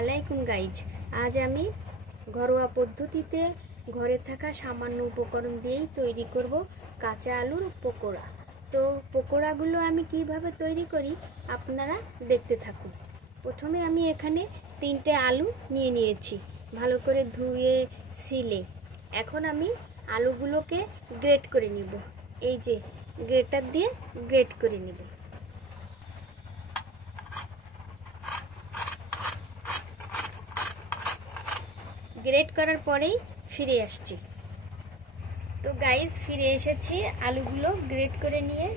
আলাইকুম গাইজ। আজ আমি ঘরোয়া পদ্ধতিতে ঘরে থাকা সামান্য উপকরণ দিয়েই তৈরি করব কাঁচা আলুর পকোড়া। তো পকোড়াগুলো আমি কিভাবে তৈরি করি আপনারা দেখতে থাকুন। প্রথমে আমি এখানে 3টে আলু নিয়ে নিয়েছি, ভালো করে ধুয়ে ছিলে। এখন আমি আলুগুলোকে গ্রেট করে নিব। এই যে গ্রেটার দিয়ে গ্রেট করে নিব। গ্রেট করার পরেই ফিরে আসছি। তো গাইস, ফিরে এসেছি আলুগুলো গ্রেট করে নিয়ে।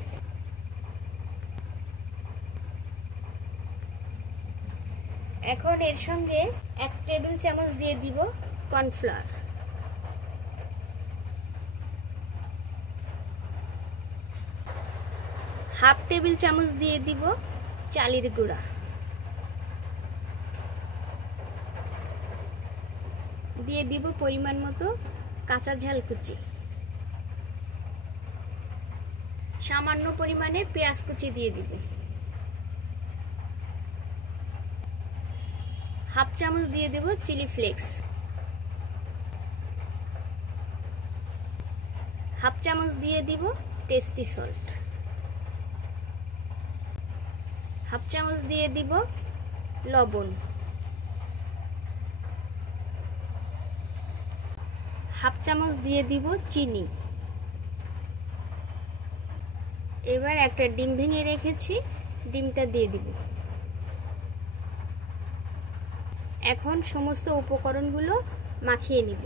এখন এর সঙ্গে 1 টেবিল চামচ দিয়ে দিব কর্নফ্লাওয়ার, হাফ টেবিল চামচ দিয়ে দিব চালের গুঁড়া, দিয়ে দিব পরিমাণ মতো কাঁচা ঝাল কুচি, সামান্য পরিমাণে পেঁয়াজ কুচি দিয়ে দিব, হাফ চামচ দিয়ে দেব চিলি ফ্লেক্স, হাফ চামচ দিয়ে দিব টেস্টি সল্ট, হাফ চামচ দিয়ে দিব লবণ, হাফ চামচ দিয়ে দিব চিনি। এবার একটা ডিম ভেঙে রেখেছি, ডিমটা দিয়ে দিব। এখন সমস্ত উপকরণগুলো মাখিয়ে নিব।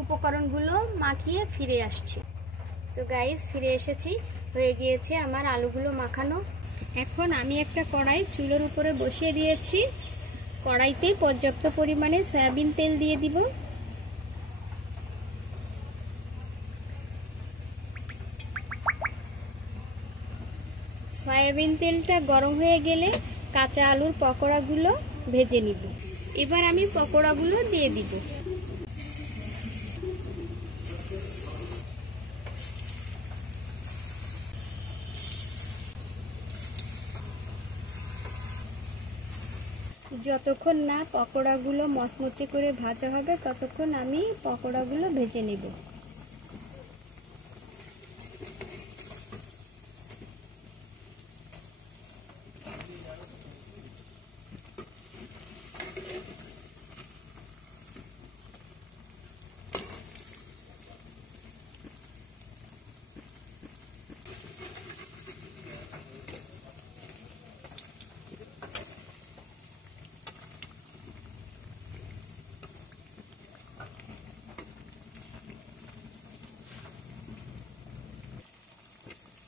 উপকরণগুলো মাখিয়ে ফিরে আসছি। তো গাইস, ফিরে এসেছি, হয়ে গিয়েছে আমার আলুগুলো মাখানো। এখন আমি একটা কড়াই চুলোর উপরে বসিয়ে দিয়েছি। কড়াইতে পর্যাপ্ত পরিমাণে সয়াবিন তেল দিয়ে দিব। সয়াবিন তেলটা গরম হয়ে গেলে কাঁচা আলুর পকোড়াগুলো ভেজে নিব। এবার আমি পকোড়াগুলো দিয়ে দিব। যতক্ষণ না পকোড়াগুলো মচমচে করে ভাজা হবে ততক্ষণ আমি পকোড়াগুলো ভেজে নেব।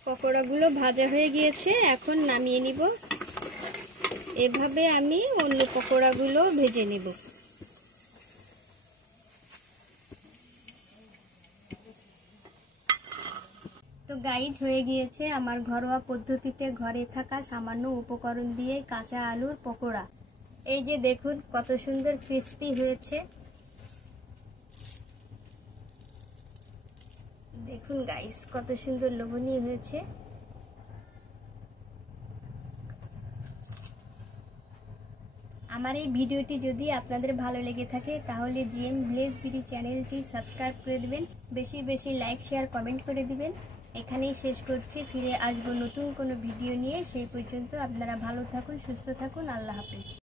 পকোড়াগুলো ভাজা হয়ে গিয়েছে, এখন নামিয়ে নিব। এভাবে আমি অন্য পকোড়াগুলো ভেজে নেব। তো গাইজ, হয়ে গিয়েছে আমার ঘরোয়া পদ্ধতিতে ঘরে থাকা সামান্য উপকরণ দিয়ে কাঁচা আলুর পকোড়া। এই যে দেখুন কত সুন্দর ক্রিস্পি হয়েছে। দেখুন গাইস, কত সুন্দর লোভনীয় হয়েছে। আমার এই ভিডিওটি যদি আপনাদের ভালো লেগে থাকে তাহলে জিএম ভিলেজ বিডি চ্যানেলটি সাবস্ক্রাইব করে দিবেন, বেশি বেশি লাইক শেয়ার কমেন্ট করে দিবেন। এখানেই শেষ করছি, ফিরে আসবো নতুন কোনো ভিডিও নিয়ে। সেই পর্যন্ত আপনারা ভালো থাকুন, সুস্থ থাকুন। আল্লাহ হাফেজ।